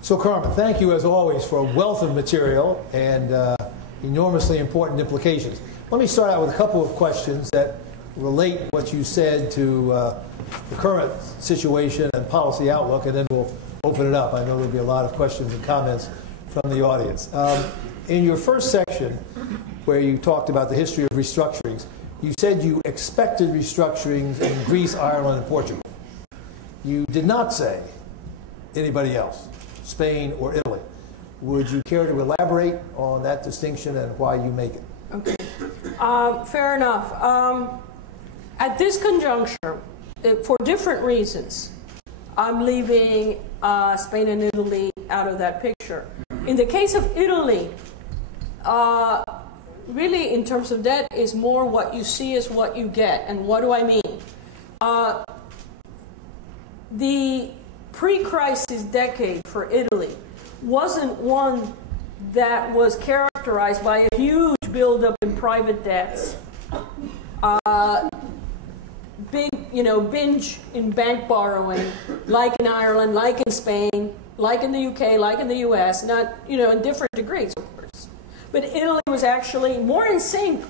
So Carmen, thank you as always for a wealth of material and enormously important implications. Let me start out with a couple of questions that relate what you said to the current situation and policy outlook, and then we'll open it up. I know there'll be a lot of questions and comments from the audience. In your first section, where you talked about the history of restructurings, you said you expected restructurings in Greece, Ireland, and Portugal. You did not say anybody else, Spain or Italy. Would you care to elaborate on that distinction and why you make it? Okay. Fair enough. At this conjuncture, for different reasons, I'm leaving Spain and Italy out of that picture. In the case of Italy, really in terms of debt is more what you see is what you get. And what do I mean? The pre-crisis decade for Italy wasn't one that was characterized by a huge buildup in private debts, big, binge in bank borrowing, like in Ireland, like in Spain, like in the UK, like in the US, not, in different degrees, of course. But Italy was actually more in sync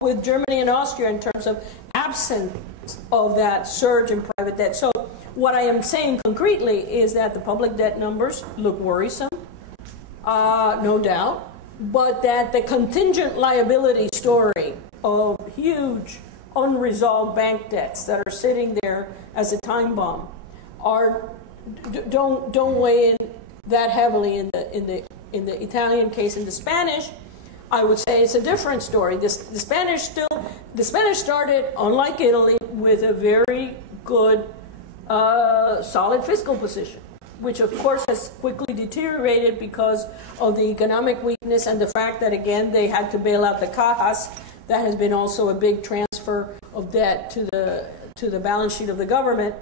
with Germany and Austria in terms of absence of that surge in private debt. So what I am saying concretely is that the public debt numbers look worrisome, no doubt, but that the contingent liability story of huge unresolved bank debts that are sitting there as a time bomb don't weigh in that heavily in the Italian case. In the Spanish, I would say it's a different story. The Spanish started, unlike Italy, with a very good solid fiscal position, which of course has quickly deteriorated because of the economic weakness and the fact that, again, they had to bail out the cajas. That has been also a big transfer of debt to the balance sheet of the government.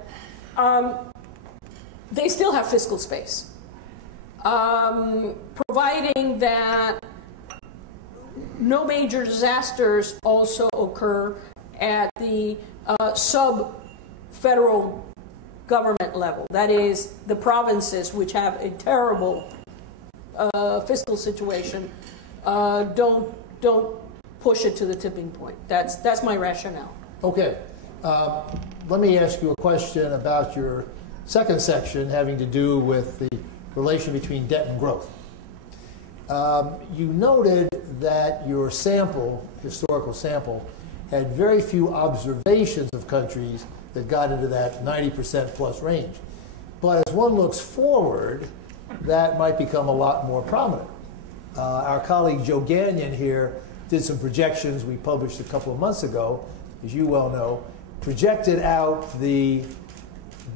They still have fiscal space, providing that no major disasters also occur at the sub-federal government level. That is, the provinces, which have a terrible fiscal situation, don't push it to the tipping point. That's my rationale. Okay. Let me ask you a question about your second section having to do with the relation between debt and growth. You noted that your historical sample, had very few observations of countries that got into that 90% plus range. But as one looks forward, that might become a lot more prominent. Our colleague Joe Gagnon here did some projections we published a couple of months ago, as you well know, projected out the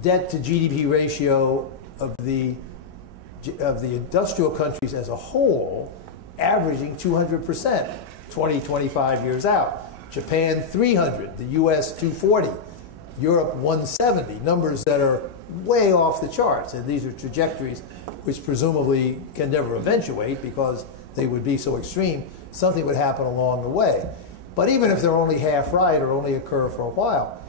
debt to GDP ratio of the industrial countries as a whole, averaging 200%, 20, 25 years out. Japan 300, the US 240, Europe 170, numbers that are way off the charts. And these are trajectories which presumably can never eventuate because they would be so extreme. Something would happen along the way. But even if they're only half right or only occur for a while,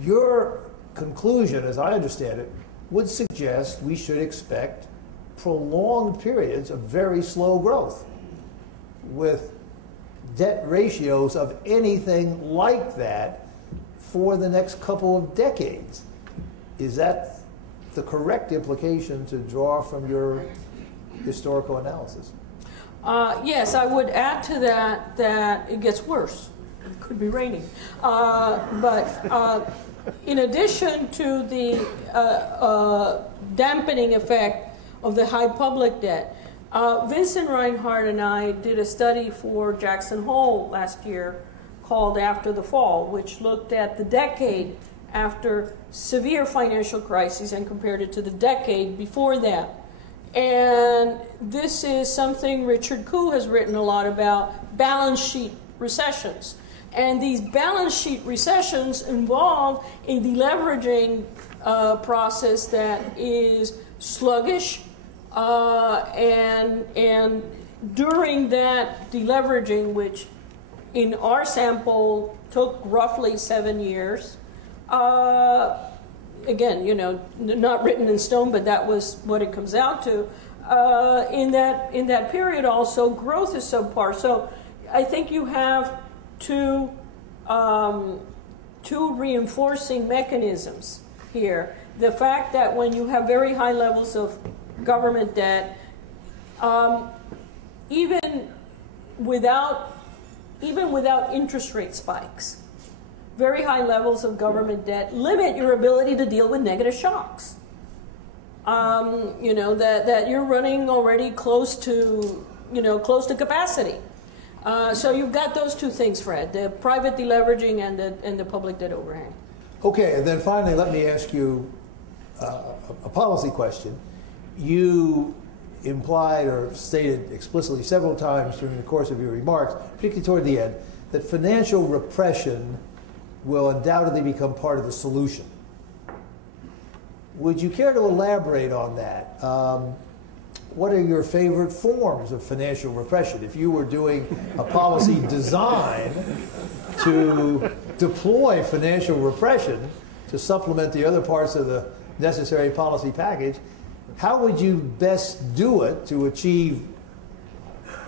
your conclusion, as I understand it, would suggest we should expect prolonged periods of very slow growth with debt ratios of anything like that for the next couple of decades. Is that the correct implication to draw from your historical analysis? Yes, I would add to that it gets worse. It could be raining. But in addition to the dampening effect of the high public debt, Vincent Reinhart and I did a study for Jackson Hole last year called After the Fall, which looked at the decade after severe financial crises and compared it to the decade before that. And this is something Richard Koo has written a lot about, balance sheet recessions. And these balance sheet recessions involve a deleveraging process that is sluggish, and during that deleveraging, which in our sample took roughly 7 years, again, not written in stone, but that was what it comes out to. In that period, also growth is subpar. So I think you have two reinforcing mechanisms here. The fact that when you have very high levels of government debt, even without interest rate spikes, very high levels of government debt limit your ability to deal with negative shocks. That you're running already close to capacity. So you've got those two things, Fred: the private deleveraging and the public debt overhang. Okay, and then finally, let me ask you a policy question. You implied or stated explicitly several times during the course of your remarks, particularly toward the end, that financial repression will undoubtedly become part of the solution. Would you care to elaborate on that? What are your favorite forms of financial repression? If you were doing a policy design to deploy financial repression to supplement the other parts of the necessary policy package, how would you best do it to achieve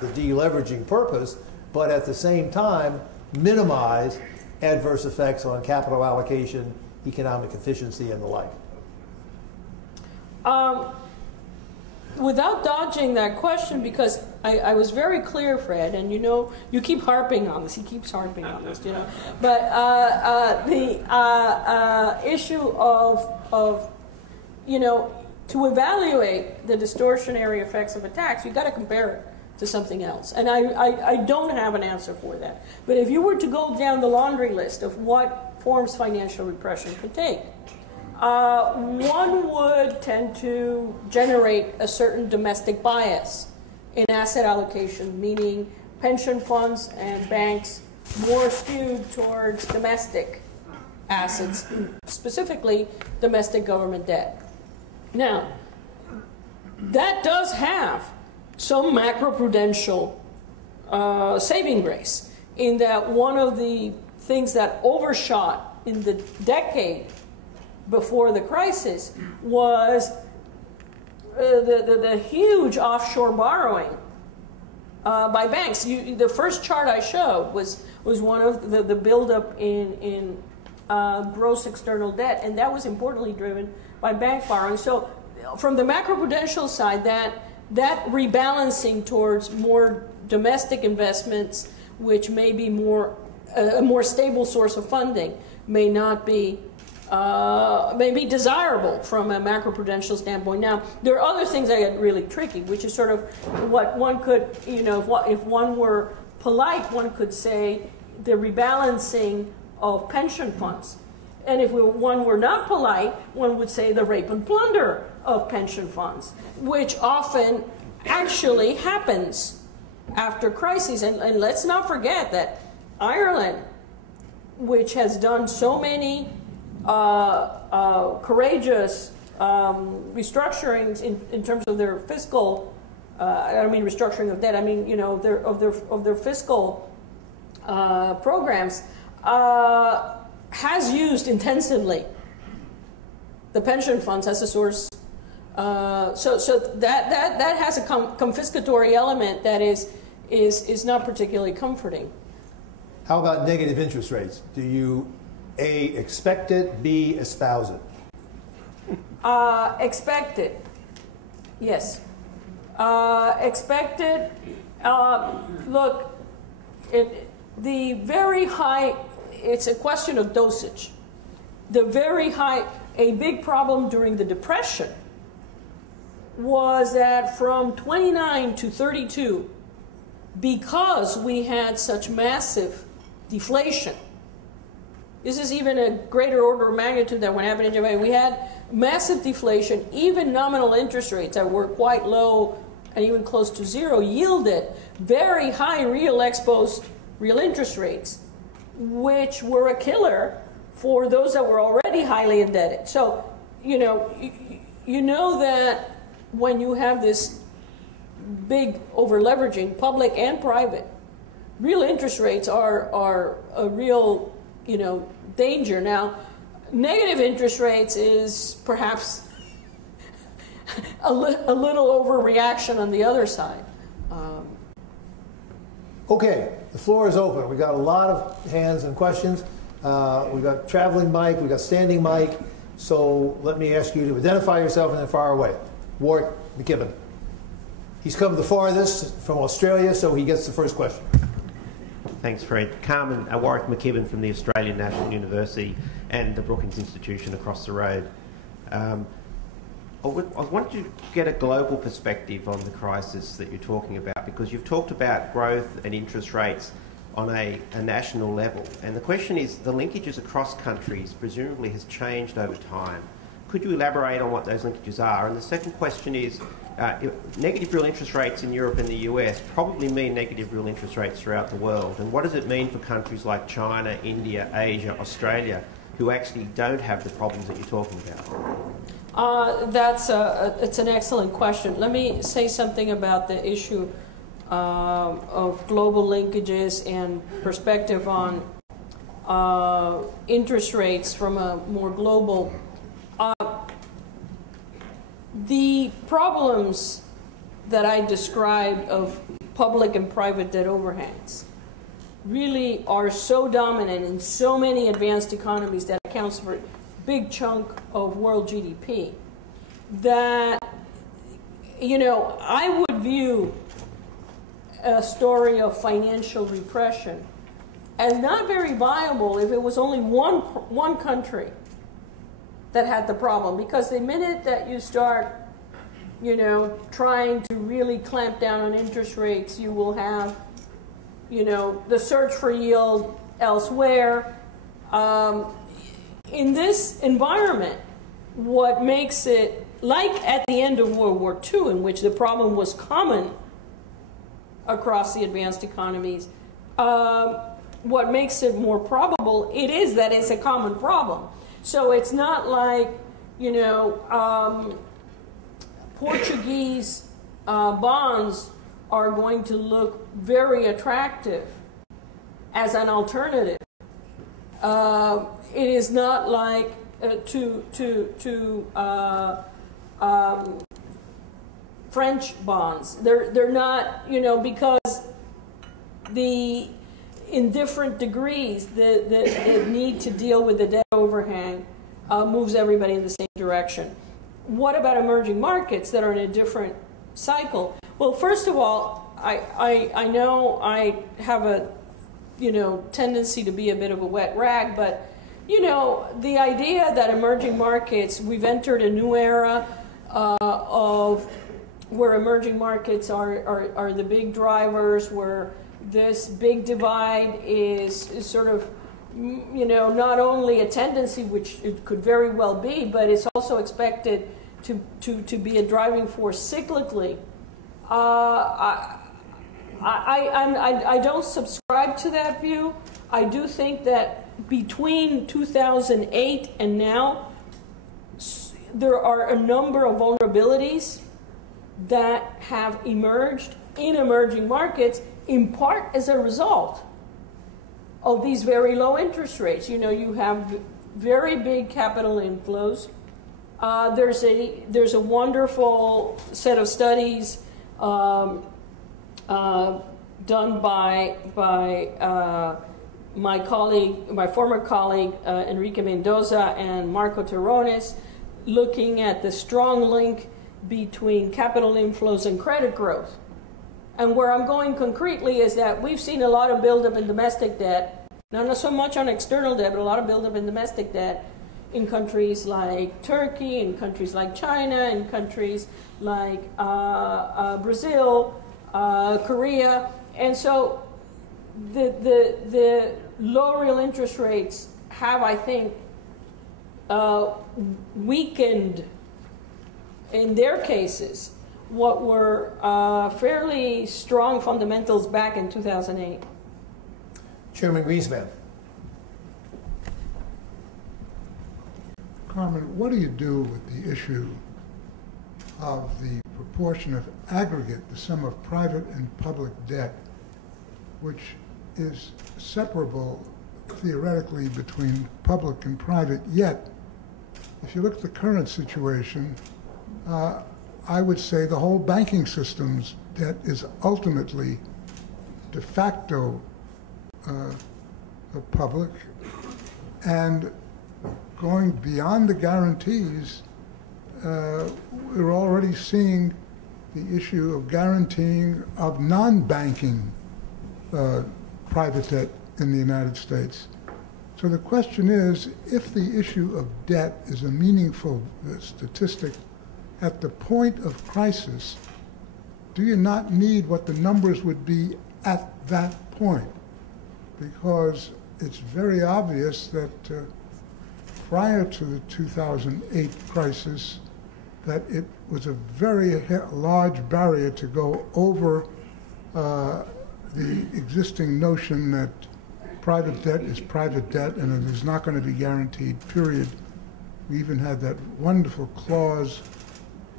the deleveraging purpose, but at the same time minimize adverse effects on capital allocation, economic efficiency, and the like? Without dodging that question, because I was very clear, Fred, and you keep harping on this. He keeps harping on this, But the issue of to evaluate the distortionary effects of a tax, you've got to compare it to something else. And I don't have an answer for that. But if you were to go down the laundry list of what forms financial repression could take, one would tend to generate a certain domestic bias in asset allocation, meaning pension funds and banks more skewed towards domestic assets, specifically domestic government debt. Now, that does have some macroprudential saving grace, in that one of the things that overshot in the decade before the crisis was the huge offshore borrowing by banks. The first chart I showed was one of the buildup in gross external debt, and that was importantly driven by bank borrowing. So from the macroprudential side, that rebalancing towards more domestic investments, which may be a more stable source of funding, may be desirable from a macroprudential standpoint. Now, there are other things that get really tricky, which is sort of what one could, if one were polite, one could say the rebalancing of pension funds. And if one were not polite, one would say the rape and plunder of pension funds, which often actually happens after crises. And let's not forget that Ireland, which has done so many courageous restructurings in terms of their fiscal, I don't mean restructuring of debt, I mean, of their fiscal programs, has used intensively the pension funds as a source. So that has a confiscatory element that is not particularly comforting. How about negative interest rates? Do you A, expect it, B, espouse it? Expect it, yes. Expect it. Look, the very high, it's a question of dosage. A big problem during the Depression was that from 29 to 32, because we had such massive deflation, this is even a greater order of magnitude than what happened in Japan. We had massive deflation, even nominal interest rates that were quite low and even close to zero yielded very high real exposed real interest rates, which were a killer for those that were already highly indebted. So, you know that when you have this big over-leveraging, public and private, real interest rates are a real, danger. Now, Negative interest rates is perhaps a little overreaction on the other side. Okay, the floor is open. We got a lot of hands and questions. We got traveling mic, we got standing mic. So let me ask you to identify yourself and then fire away. Ward McKibben. He's come the farthest from Australia, so he gets the first question. Thanks, Fred. Carmen, Warwick McKibben from the Australian National University and the Brookings Institution across the road. I want you to get a global perspective on the crisis that you're talking about, because you've talked about growth and interest rates on a national level. And the question is, the linkages across countries presumably has changed over time. Could you elaborate on what those linkages are? And the second question is, negative real interest rates in Europe and the US probably mean negative real interest rates throughout the world. And what does it mean for countries like China, India, Asia, Australia, who actually don't have the problems that you're talking about? It's an excellent question. Let me say something about the issue of global linkages and perspective on interest rates from a more global. The problems that I described of public and private debt overhangs really are so dominant in so many advanced economies that accounts for a big chunk of world GDP that, I would view a story of financial repression as not very viable if it was only one country that had the problem. Because the minute that you start, trying to really clamp down on interest rates, you will have, the search for yield elsewhere. In this environment, what makes it, like at the end of World War II, in which the problem was common across the advanced economies, what makes it more probable, it is that it's a common problem. So it's not like, Portuguese bonds are going to look very attractive as an alternative. It is not like French bonds. They're not, because in different degrees, the need to deal with the debt overhang moves everybody in the same direction. What about emerging markets that are in a different cycle? Well, first of all, I know I have a tendency to be a bit of a wet rag, but the idea that emerging markets, we've entered a new era of where emerging markets are the big drivers, where this big divide is sort of, not only a tendency, which it could very well be, but it's also expected to be a driving force cyclically. I don't subscribe to that view. I do think that between 2008 and now, there are a number of vulnerabilities that have emerged in emerging markets, in part as a result of these very low interest rates. You have very big capital inflows. There's a wonderful set of studies done by my former colleague Enrique Mendoza and Marco Terrones, looking at the strong link between capital inflows and credit growth. And where I'm going concretely is that we've seen a lot of buildup in domestic debt, not so much on external debt, but a lot of buildup in domestic debt in countries like Turkey, in countries like China, in countries like Brazil, Korea. And so the low real interest rates have, I think, weakened, in their cases, what were fairly strong fundamentals back in 2008. Chairman Griezmann. Carmen, what do you do with the issue of the proportion of aggregate, the sum of private and public debt, which is separable theoretically between public and private, yet if you look at the current situation, I would say the whole banking system's debt is ultimately de facto public, and going beyond the guarantees, we're already seeing the issue of guaranteeing of non-banking private debt in the United States. So the question is, if the issue of debt is a meaningful statistic at the point of crisis, do you not need what the numbers would be at that point? Because it's very obvious that prior to the 2008 crisis, that it was a very large barrier to go over the existing notion that private debt is private debt and it is not going to be guaranteed, period. We even had that wonderful clause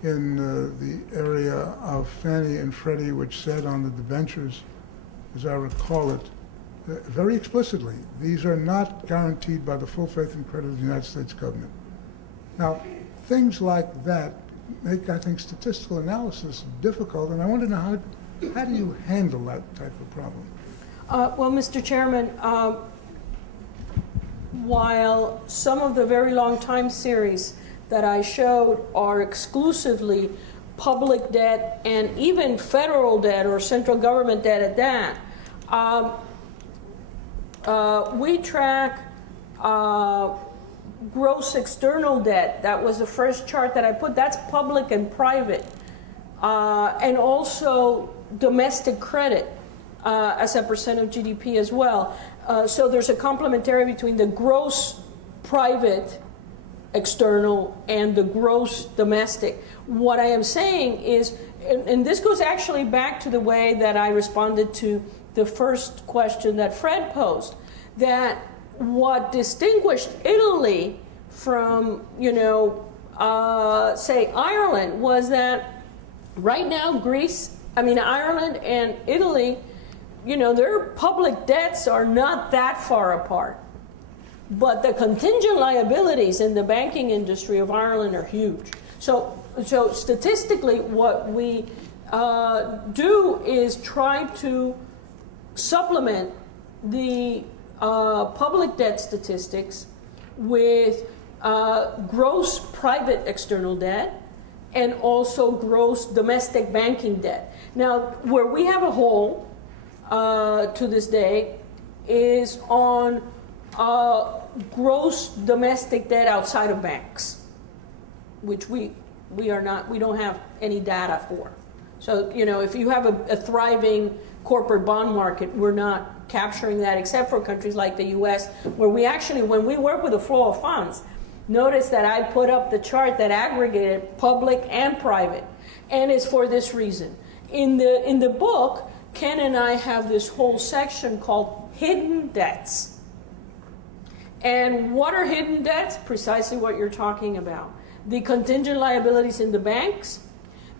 in the area of Fannie and Freddie, which said on the debentures, as I recall it, very explicitly, these are not guaranteed by the full faith and credit of the United States government. Now, things like that make, I think, statistical analysis difficult, and I want to know how do you handle that type of problem? Well, Mr. Chairman, while some of the very long time series that I showed are exclusively public debt and even federal debt or central government debt at that, we track gross external debt. That was the first chart that I put. That's public and private. And also domestic credit as a percent of GDP as well. So there's a complementary between the gross private external and the gross domestic. What I am saying is, and this goes actually back to the way that I responded to the first question that Fred posed, that what distinguished Italy from, say Ireland was that right now Ireland and Italy, their public debts are not that far apart. But the contingent liabilities in the banking industry of Ireland are huge. So statistically, what we do is try to supplement the public debt statistics with gross private external debt and also gross domestic banking debt. Now, where we have a hole to this day is on gross domestic debt outside of banks, which we don't have any data for. So, if you have a thriving corporate bond market, we're not capturing that, except for countries like the U.S., where we actually, when we work with the flow of funds, notice that I put up the chart that aggregated public and private, and it's for this reason. In the book, Ken and I have this whole section called hidden debts. And what are hidden debts? Precisely what you're talking about. The contingent liabilities in the banks,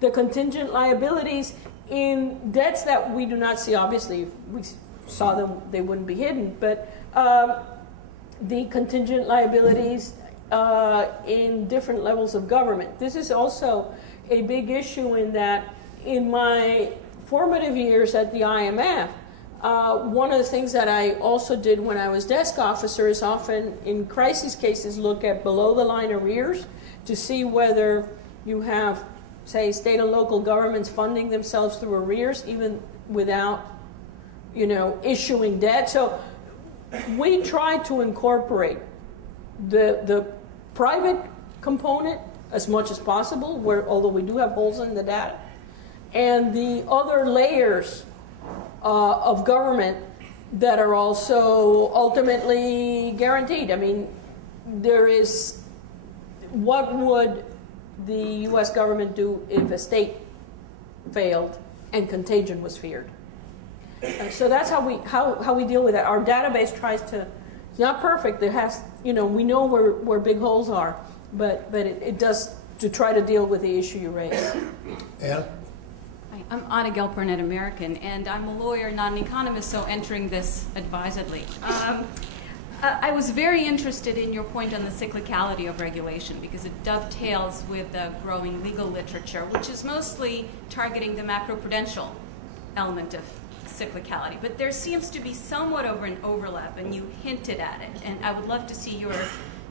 the contingent liabilities in debts that we do not see. Obviously, if we saw them, they wouldn't be hidden. But the contingent liabilities in different levels of government. This is also a big issue in that in my formative years at the IMF, one of the things that I also did when I was desk officer is often in crisis cases look at below the line arrears to see whether you have, say, state and local governments funding themselves through arrears even without, issuing debt. So we try to incorporate the private component as much as possible, although we do have holes in the data, and the other layers of government that are also ultimately guaranteed. I mean, what would the U.S. government do if a state failed and contagion was feared? So that's how we deal with that. Our database tries to, it's not perfect. It has, we know where big holes are, but it does to try to deal with the issue you raised. Anna? Hi, I'm Anna Gelper at American, and I'm a lawyer, not an economist, so entering this advisedly. I was very interested in your point on the cyclicality of regulation because it dovetails with the growing legal literature, which is mostly targeting the macroprudential element of cyclicality. But there seems to be somewhat of an overlap, and you hinted at it. And I would love to see your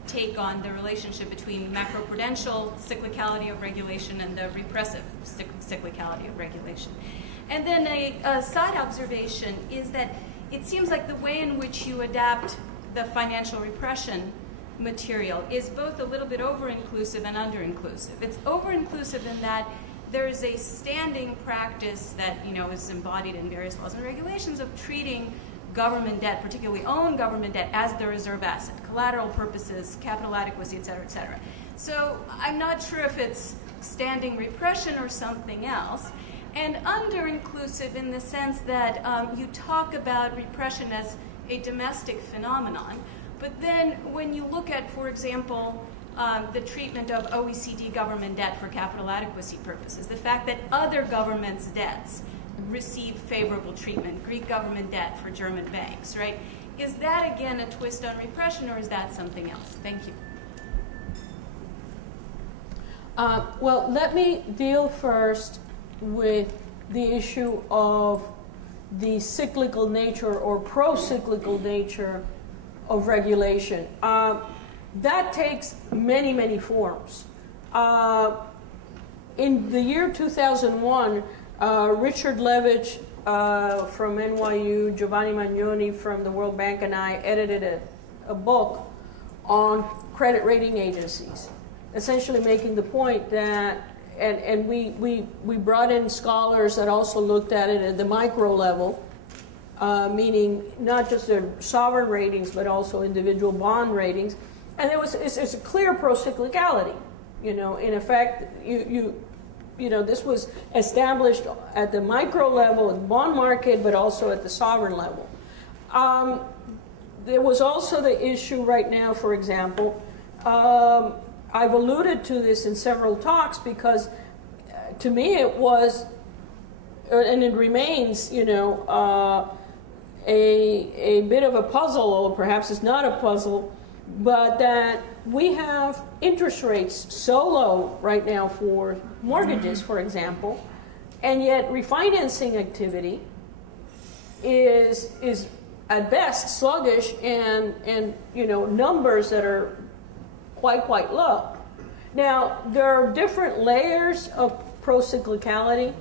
take on the relationship between macroprudential cyclicality of regulation and the repressive cyclicality of regulation. And then a side observation is that it seems like the way in which you adapt the financial repression material is both a little bit over-inclusive and under-inclusive. It's over-inclusive in that there is a standing practice that is embodied in various laws and regulations of treating government debt, particularly owned government debt, as the reserve asset, collateral purposes, capital adequacy, et cetera, et cetera. So I'm not sure if it's standing repression or something else. And under-inclusive in the sense that you talk about repression as a domestic phenomenon, but then when you look at, for example, the treatment of OECD government debt for capital adequacy purposes, the fact that other governments' debts receive favorable treatment, Greek government debt for German banks, right? Is that, again, a twist on repression, or is that something else? Thank you. Well, let me deal first with the issue of the cyclical nature or pro-cyclical nature of regulation. That takes many, many forms. In the year 2001, Richard Levitch from NYU, Giovanni Magnoni from the World Bank, and I edited a book on credit rating agencies, essentially making the point that, and we brought in scholars that also looked at it at the micro level, meaning not just the sovereign ratings, but also individual bond ratings. And it's a clear pro-cyclicality. In effect, this was established at the micro level, in the bond market, but also at the sovereign level. There was also the issue right now, for example, I've alluded to this in several talks because to me it was, and it remains, a bit of a puzzle, or perhaps it's not a puzzle, but that we have interest rates so low right now for mortgages, for example, and yet refinancing activity is at best sluggish and numbers that are quite low. Now, there are different layers of pro-cyclicality,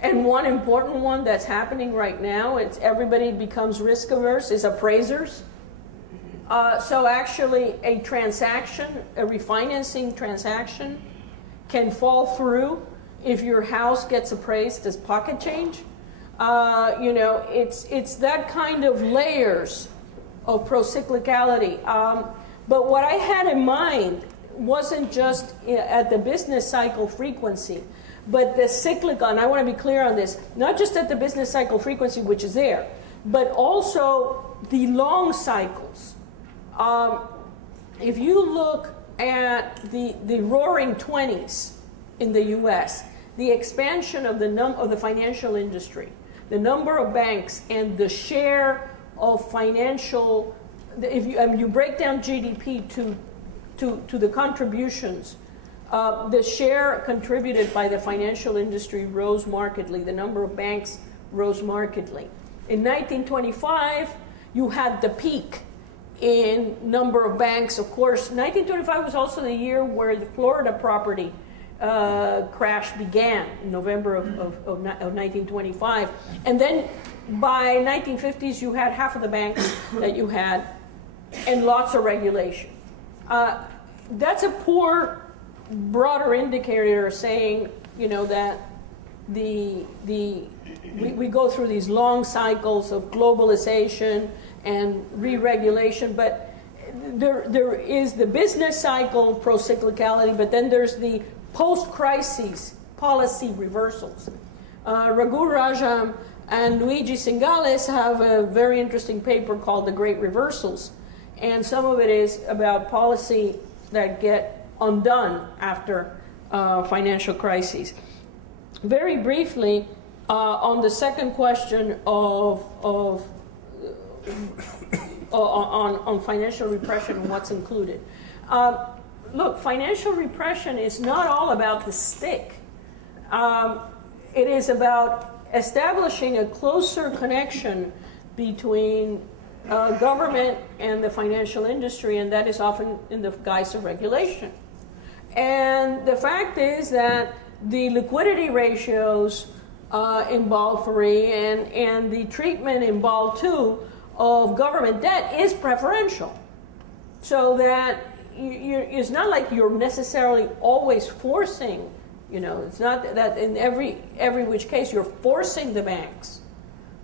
and one important one that's happening right now, it's everybody becomes risk averse, is appraisers. So actually a transaction, a refinancing transaction, can fall through if your house gets appraised as pocket change. It's that kind of layers of pro-cyclicality. But what I had in mind wasn't just at the business cycle frequency, but the cyclical, and I want to be clear on this, not just at the business cycle frequency, which is there, but also the long cycles. If you look at the roaring 20s in the U.S., the expansion of the financial industry, the number of banks, and the share of financial, if you break down GDP to the contributions, the share contributed by the financial industry rose markedly. The number of banks rose markedly. In 1925, you had the peak in number of banks. Of course, 1925 was also the year where the Florida property crash began in November of 1925. And then by 1950s, you had half of the banks that you had and lots of regulation. That's a poor, broader indicator saying, that we go through these long cycles of globalization and re-regulation, but there is the business cycle pro-cyclicality, but then there's the post-crisis policy reversals. Raghu Rajam and Luigi Singales have a very interesting paper called The Great Reversals, and some of it is about policy that get undone after financial crises. Very briefly, on the second question of on financial repression and what's included. Look, financial repression is not all about the stick. It is about establishing a closer connection between government and the financial industry, and that is often in the guise of regulation. And the fact is that the liquidity ratios in Basel III and the treatment in Basel II of government debt is preferential. So that it's not like you're necessarily always forcing, it's not that in every which case you're forcing the banks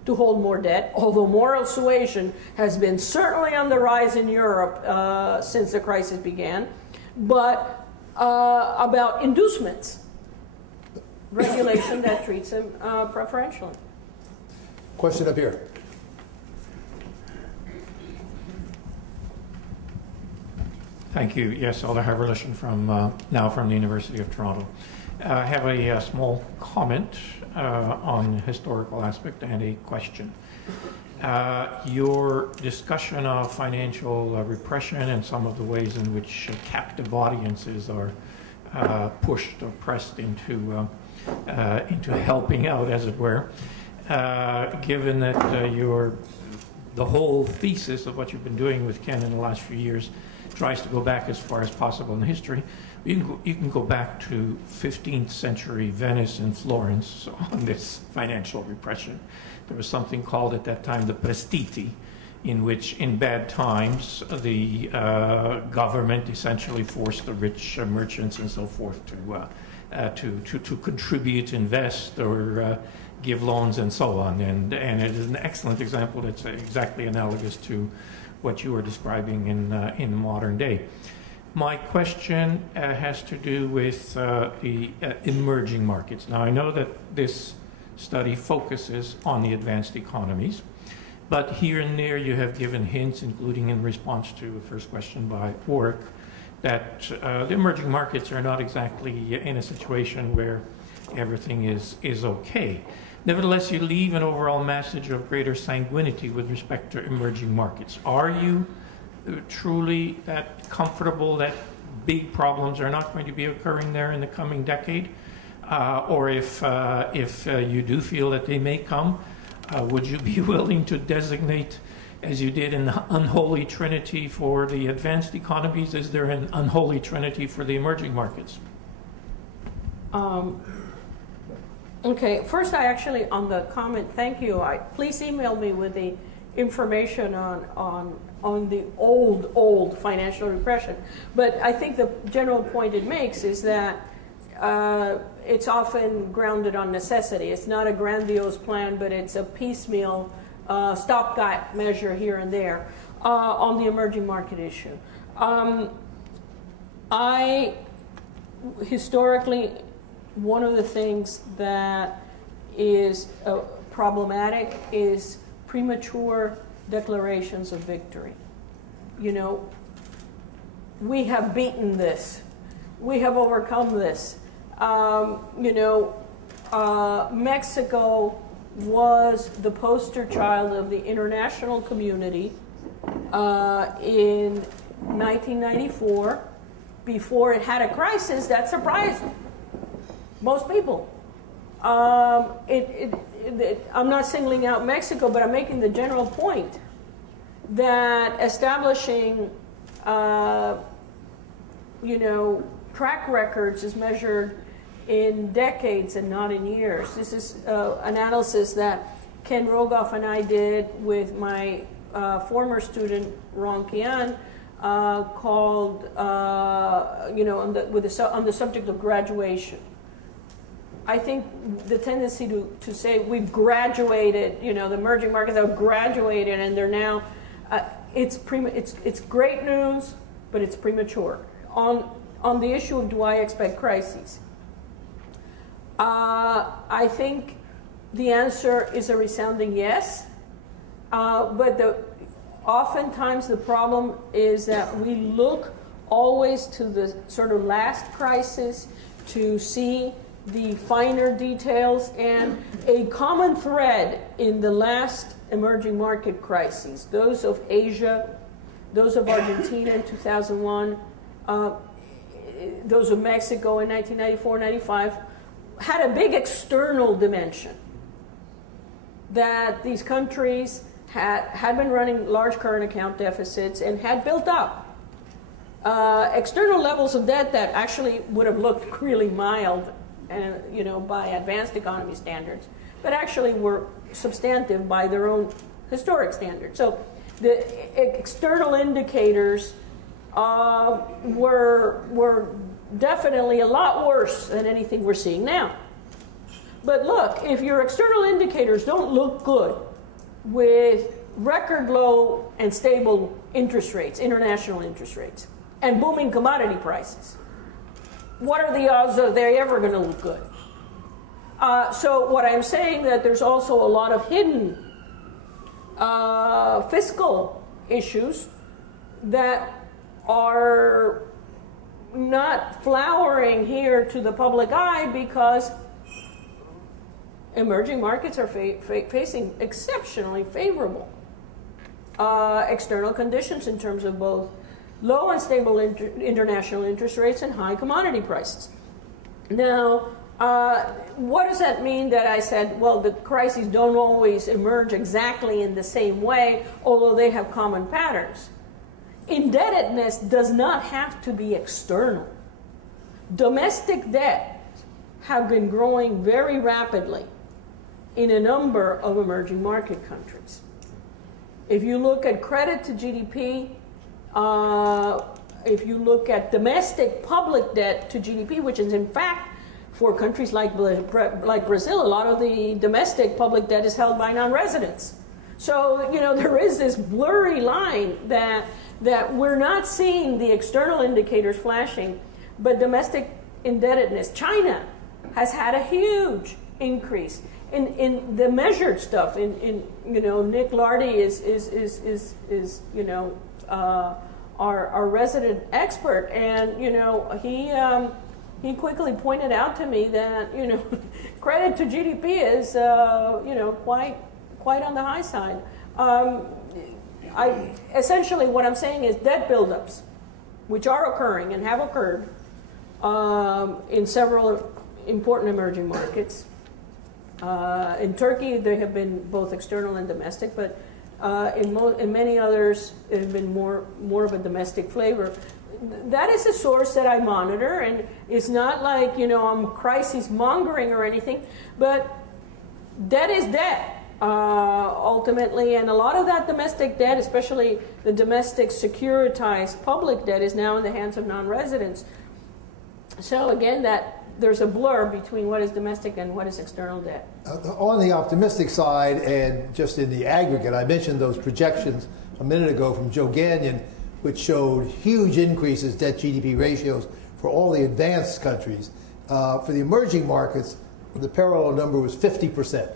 to hold more debt, although moral suasion has been certainly on the rise in Europe since the crisis began, but about inducements, regulation that treats them preferentially. Question up here. Thank you. Yes, Alder Haverlishen from the University of Toronto. I have a small comment on the historical aspect and a question. Your discussion of financial repression and some of the ways in which captive audiences are pushed or pressed into helping out, as it were, given that the whole thesis of what you've been doing with Ken in the last few years tries to go back as far as possible in history. You can go back to 15th century Venice and Florence on this financial repression. There was something called at that time the prestiti, in which in bad times the government essentially forced the rich merchants and so forth to contribute, invest, or give loans and so on. And it is an excellent example that's exactly analogous to what you were describing in modern day. My question has to do with the emerging markets. Now, I know that this study focuses on the advanced economies, but here and there you have given hints, including in response to the first question by Warwick, that the emerging markets are not exactly in a situation where everything is okay. Nevertheless, you leave an overall message of greater sanguinity with respect to emerging markets. Are you truly that comfortable that big problems are not going to be occurring there in the coming decade? Or if you do feel that they may come, would you be willing to designate, as you did in the unholy trinity for the advanced economies, is there an unholy trinity for the emerging markets? Okay, first on the comment, thank you. Please email me with the information on the old financial repression. But I think the general point it makes is that it's often grounded on necessity. It's not a grandiose plan, but it's a piecemeal stopgap measure here and there on the emerging market issue. Historically, one of the things that is problematic is premature declarations of victory. We have beaten this. We have overcome this. Mexico was the poster child of the international community in 1994 before it had a crisis that surprised most people. I'm not singling out Mexico, but I'm making the general point that establishing, track records is measured in decades and not in years. This is analysis that Ken Rogoff and I did with my former student Ron Kian, called, on the subject of graduation. I think the tendency to say we've graduated, the emerging markets have graduated and they're now, it's great news, but it's premature. On the issue of do I expect crises, I think the answer is a resounding yes, but oftentimes the problem is that we look always to the sort of last crisis to see the finer details, and a common thread in the last emerging market crises, those of Asia, those of Argentina in 2001, those of Mexico in 1994-95, had a big external dimension. That these countries had been running large current account deficits and had built up external levels of debt that actually would have looked really mild, by advanced economy standards, but actually were substantive by their own historic standards. So the external indicators were definitely a lot worse than anything we're seeing now. But look, if your external indicators don't look good with record low and stable interest rates, international interest rates, and booming commodity prices, what are the odds that they're ever going to look good? So what I'm saying that there's also a lot of hidden fiscal issues that are not flowering here to the public eye because emerging markets are facing exceptionally favorable external conditions in terms of both low and stable international interest rates and high commodity prices. Now, what does that mean that I said, well, the crises don't always emerge exactly in the same way, although they have common patterns? Indebtedness does not have to be external. Domestic debt have been growing very rapidly in a number of emerging market countries. If you look at credit to GDP, if you look at domestic public debt to GDP, which is in fact, for countries like Brazil, a lot of the domestic public debt is held by non-residents. So, there is this blurry line that we're not seeing the external indicators flashing, but domestic indebtedness. China has had a huge increase in the measured stuff. Nick Lardy is our resident expert, and he quickly pointed out to me that credit to GDP is quite on the high side. Essentially what I'm saying is debt buildups, which are occurring and have occurred in several important emerging markets. In Turkey, they have been both external and domestic, but in many others, it has been more of a domestic flavor. That is a source that I monitor, and it's not like, I'm crisis mongering or anything, but debt is debt. Ultimately, and a lot of that domestic debt, especially the domestic securitized public debt, is now in the hands of non-residents. So again, there's a blur between what is domestic and what is external debt. On the optimistic side, and just in the aggregate, I mentioned those projections a minute ago from Joe Gagnon, which showed huge increases, debt-GDP ratios, for all the advanced countries. For the emerging markets, the parallel number was 50%.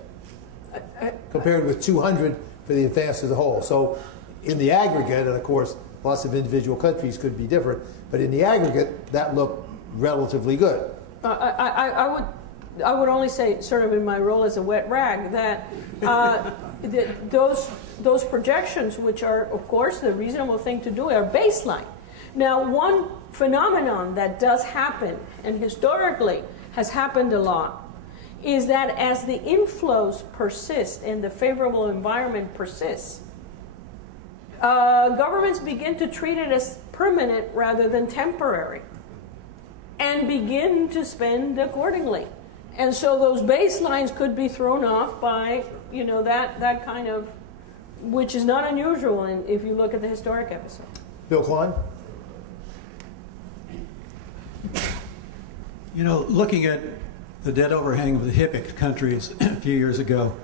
Compared with 200 for the advanced as a whole. So in the aggregate, and of course lots of individual countries could be different, but in the aggregate that looked relatively good. I would only say, sort of in my role as a wet rag, that those projections, which are of course the reasonable thing to do, are baseline. Now, one phenomenon that does happen, and historically has happened a lot, is that as the inflows persist and the favorable environment persists, governments begin to treat it as permanent rather than temporary and begin to spend accordingly. And so those baselines could be thrown off by, that kind of, which is not unusual if you look at the historic episode. Bill Klein? Looking at the debt overhang of the HIPC countries a few years ago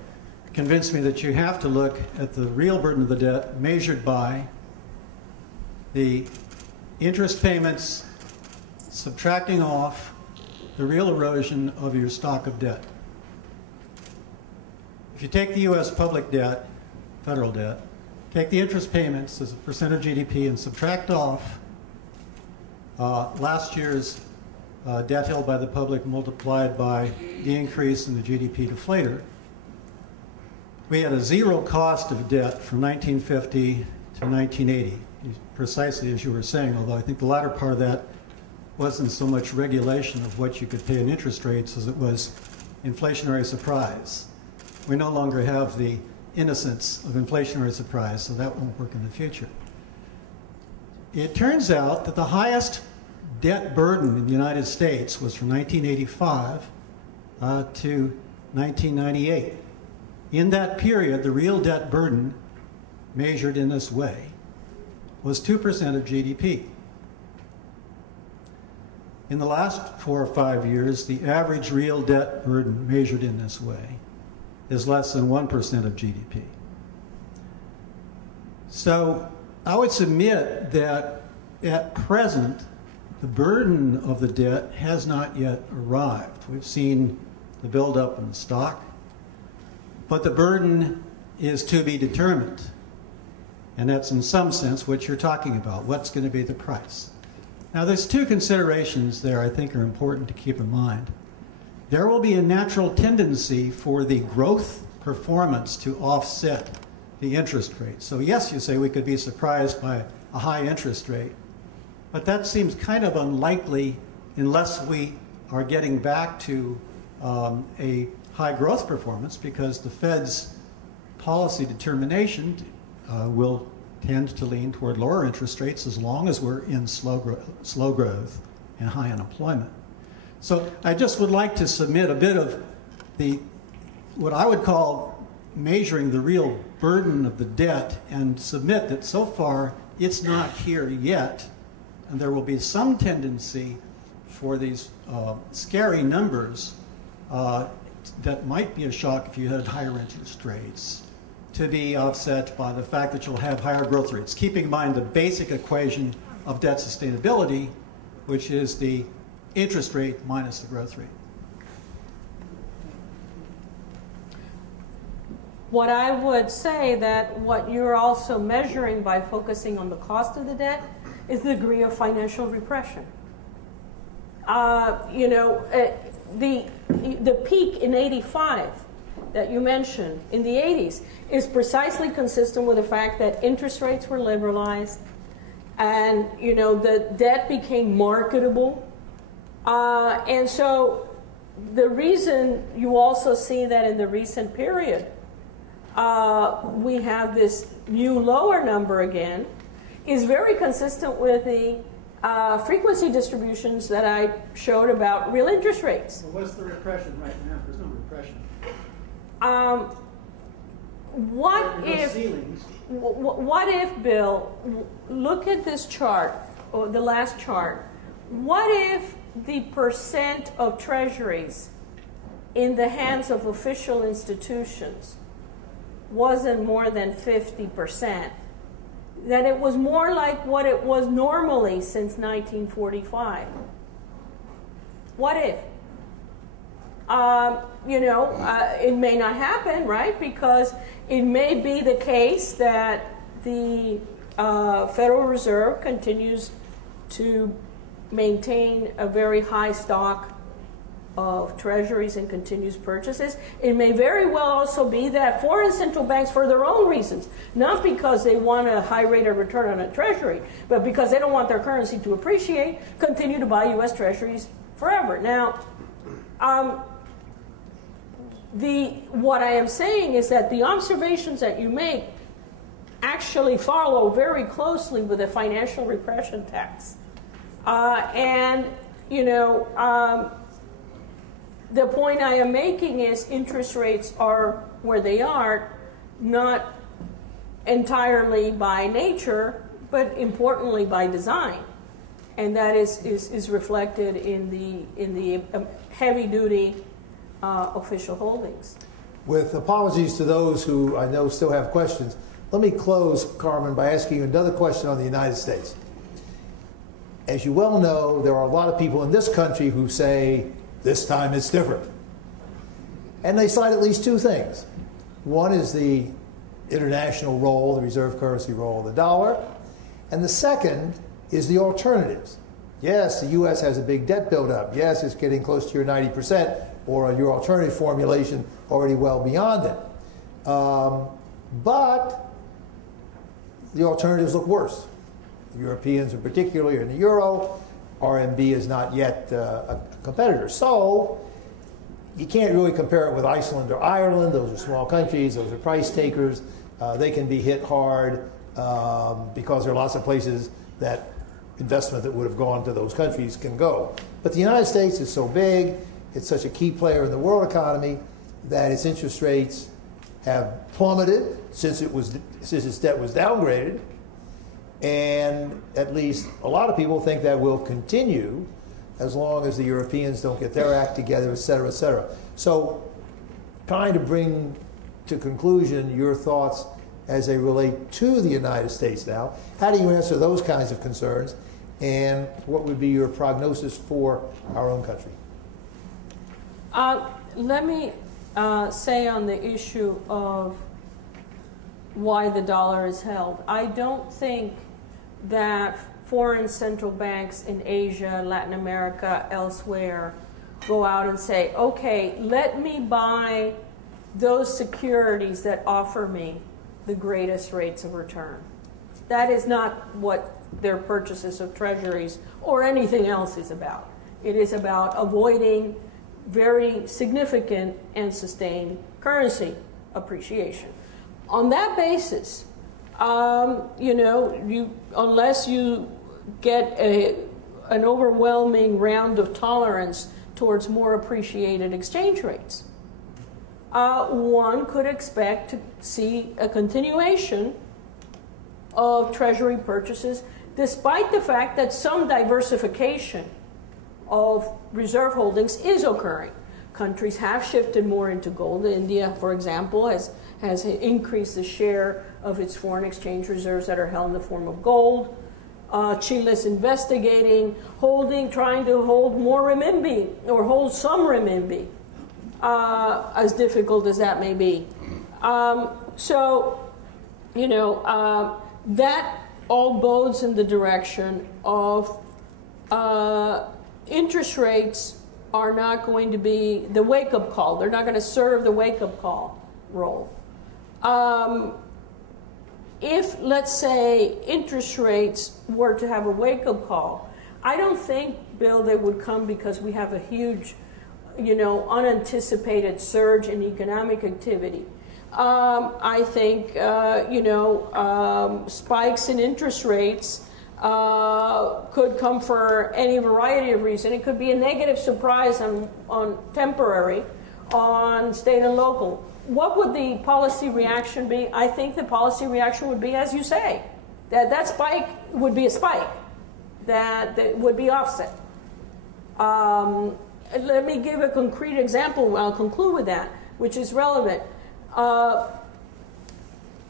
convinced me that you have to look at the real burden of the debt measured by the interest payments subtracting off the real erosion of your stock of debt. If you take the U.S. public debt, federal debt, take the interest payments as a percent of GDP and subtract off last year's debt held by the public multiplied by the increase in the GDP deflator, we had a zero cost of debt from 1950 to 1980, precisely as you were saying, although I think the latter part of that wasn't so much regulation of what you could pay in interest rates as it was inflationary surprise. We no longer have the innocence of inflationary surprise, so that won't work in the future. It turns out that the highest debt burden in the United States was from 1985 to 1998. In that period, the real debt burden, measured in this way, was 2% of GDP. In the last 4 or 5 years, the average real debt burden measured in this way is less than 1% of GDP. So I would submit that at present, the burden of the debt has not yet arrived. We've seen the buildup in the stock, but the burden is to be determined. And that's in some sense what you're talking about. What's going to be the price? Now, there's two considerations there I think are important to keep in mind. There will be a natural tendency for the growth performance to offset the interest rate. So yes, you say we could be surprised by a high interest rate, but that seems kind of unlikely unless we are getting back to a high growth performance, because the Fed's policy determination will tend to lean toward lower interest rates as long as we're in slow growth and high unemployment. So I just would like to submit a bit of what I would call measuring the real burden of the debt, and submit that so far it's not here yet, and there will be some tendency for these scary numbers that might be a shock if you had higher interest rates to be offset by the fact that you'll have higher growth rates, keeping in mind the basic equation of debt sustainability, which is the interest rate minus the growth rate. What I would say that what you're also measuring by focusing on the cost of the debt is the degree of financial repression. The peak in 85 that you mentioned in the 80s is precisely consistent with the fact that interest rates were liberalized and the debt became marketable. And so the reason you also see that in the recent period we have this new lower number again is very consistent with the frequency distributions that I showed about real interest rates. Well, what's the repression right now? There's no repression. What if, Bill, look at this chart, or the last chart. What if the percent of treasuries in the hands of official institutions wasn't more than 50%? That it was more like what it was normally since 1945. What if? It may not happen, right? Because it may be the case that the Federal Reserve continues to maintain a very high stock of treasuries and continues purchases. It may very well also be that foreign central banks, for their own reasons, not because they want a high rate of return on a treasury, but because they don't want their currency to appreciate, continue to buy U.S. treasuries forever. Now, what I am saying is that the observations that you make actually follow very closely with the financial repression tax. The point I am making is interest rates are where they are, not entirely by nature, but importantly by design. And that is reflected in the heavy-duty official holdings. With apologies to those who I know still have questions, let me close, Carmen, by asking you another question on the United States. As you well know, there are a lot of people in this country who say, this time it's different. And they cite at least two things. One is the international role, the reserve currency role of the dollar. And the second is the alternatives. Yes, the U.S. has a big debt buildup. Yes, it's getting close to your 90%, or your alternative formulation already well beyond it. But the alternatives look worse. The Europeans, in particular, are in the euro. RMB is not yet a competitor. So you can't really compare it with Iceland or Ireland. Those are small countries. Those are price takers. They can be hit hard because there are lots of places that investment that would have gone to those countries can go. But the United States is so big, it's such a key player in the world economy, that its interest rates have plummeted since its debt was downgraded. And at least a lot of people think that will continue as long as the Europeans don't get their act together, et cetera, et cetera. So trying to bring to conclusion your thoughts as they relate to the United States now. How do you answer those kinds of concerns? And what would be your prognosis for our own country? Let me say on the issue of why the dollar is held. I don't think that foreign central banks in Asia, Latin America, elsewhere go out and say, okay, let me buy those securities that offer me the greatest rates of return. That is not what their purchases of treasuries or anything else is about. It is about avoiding very significant and sustained currency appreciation. On that basis, unless you get an overwhelming round of tolerance towards more appreciated exchange rates, one could expect to see a continuation of treasury purchases, despite the fact that some diversification of reserve holdings is occurring. Countries have shifted more into gold. India, for example, has increased the share of its foreign exchange reserves that are held in the form of gold. Chile is investigating trying to hold more renminbi or hold some renminbi, as difficult as that may be. That all bodes in the direction of interest rates are not going to be the wake-up call. They're not going to serve the wake-up call role. If, let's say, interest rates were to have a wake-up call, I don't think, Bill, they would come because we have a huge, unanticipated surge in economic activity. I think, spikes in interest rates could come for any variety of reasons. It could be a negative surprise on temporary, on state and local. What would the policy reaction be? I think the policy reaction would be, as you say, that spike would be a spike, that would be offset. Let me give a concrete example. I'll conclude with that, which is relevant.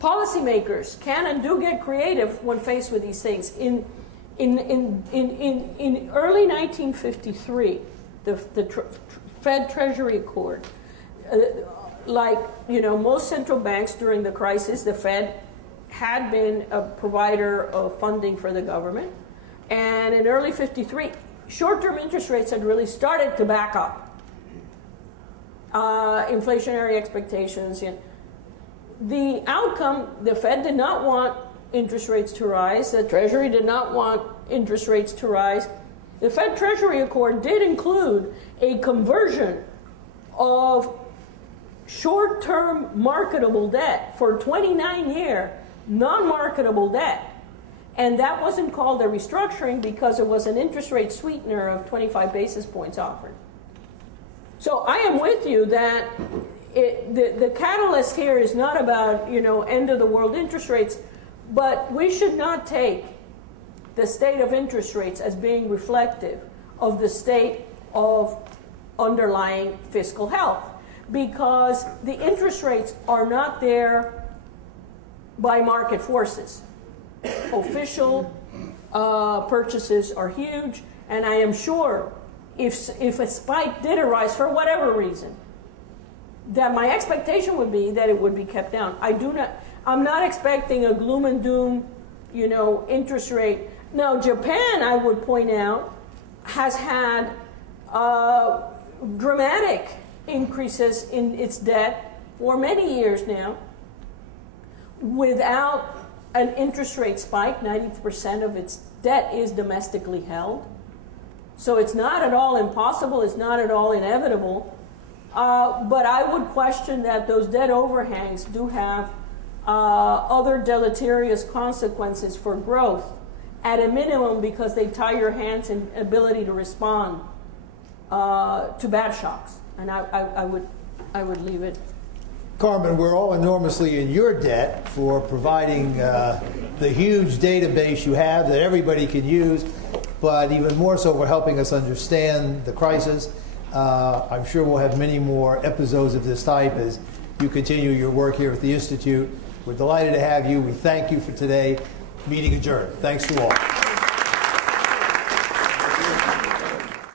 Policymakers can and do get creative when faced with these things. In early 1953, the Fed Treasury Accord, most central banks during the crisis, the Fed had been a provider of funding for the government. And in early 53, short-term interest rates had really started to back up. Inflationary expectations. The outcome, the Fed did not want interest rates to rise. The Treasury did not want interest rates to rise. The Fed Treasury Accord did include a conversion of short-term marketable debt for 29-year non-marketable debt. And that wasn't called a restructuring because it was an interest rate sweetener of 25 basis points offered. So I am with you that the catalyst here is not about, end of the world interest rates, but we should not take the state of interest rates as being reflective of the state of underlying fiscal health, because the interest rates are not there by market forces. Official purchases are huge, and I am sure if a spike did arise for whatever reason, that my expectation would be that it would be kept down. I'm not expecting a gloom and doom, interest rate. Now, Japan, I would point out, has had dramatic increases in its debt for many years now, without an interest rate spike, 90% of its debt is domestically held. So it's not at all impossible, it's not at all inevitable. But I would question that those debt overhangs do have other deleterious consequences for growth, at a minimum because they tie your hands in ability to respond to bad shocks. And I would leave it. Carmen, we're all enormously in your debt for providing the huge database you have that everybody can use, but even more so for helping us understand the crisis. I'm sure we'll have many more episodes of this type as you continue your work here at the Institute. We're delighted to have you. We thank you for today. Meeting adjourned. Thanks to all.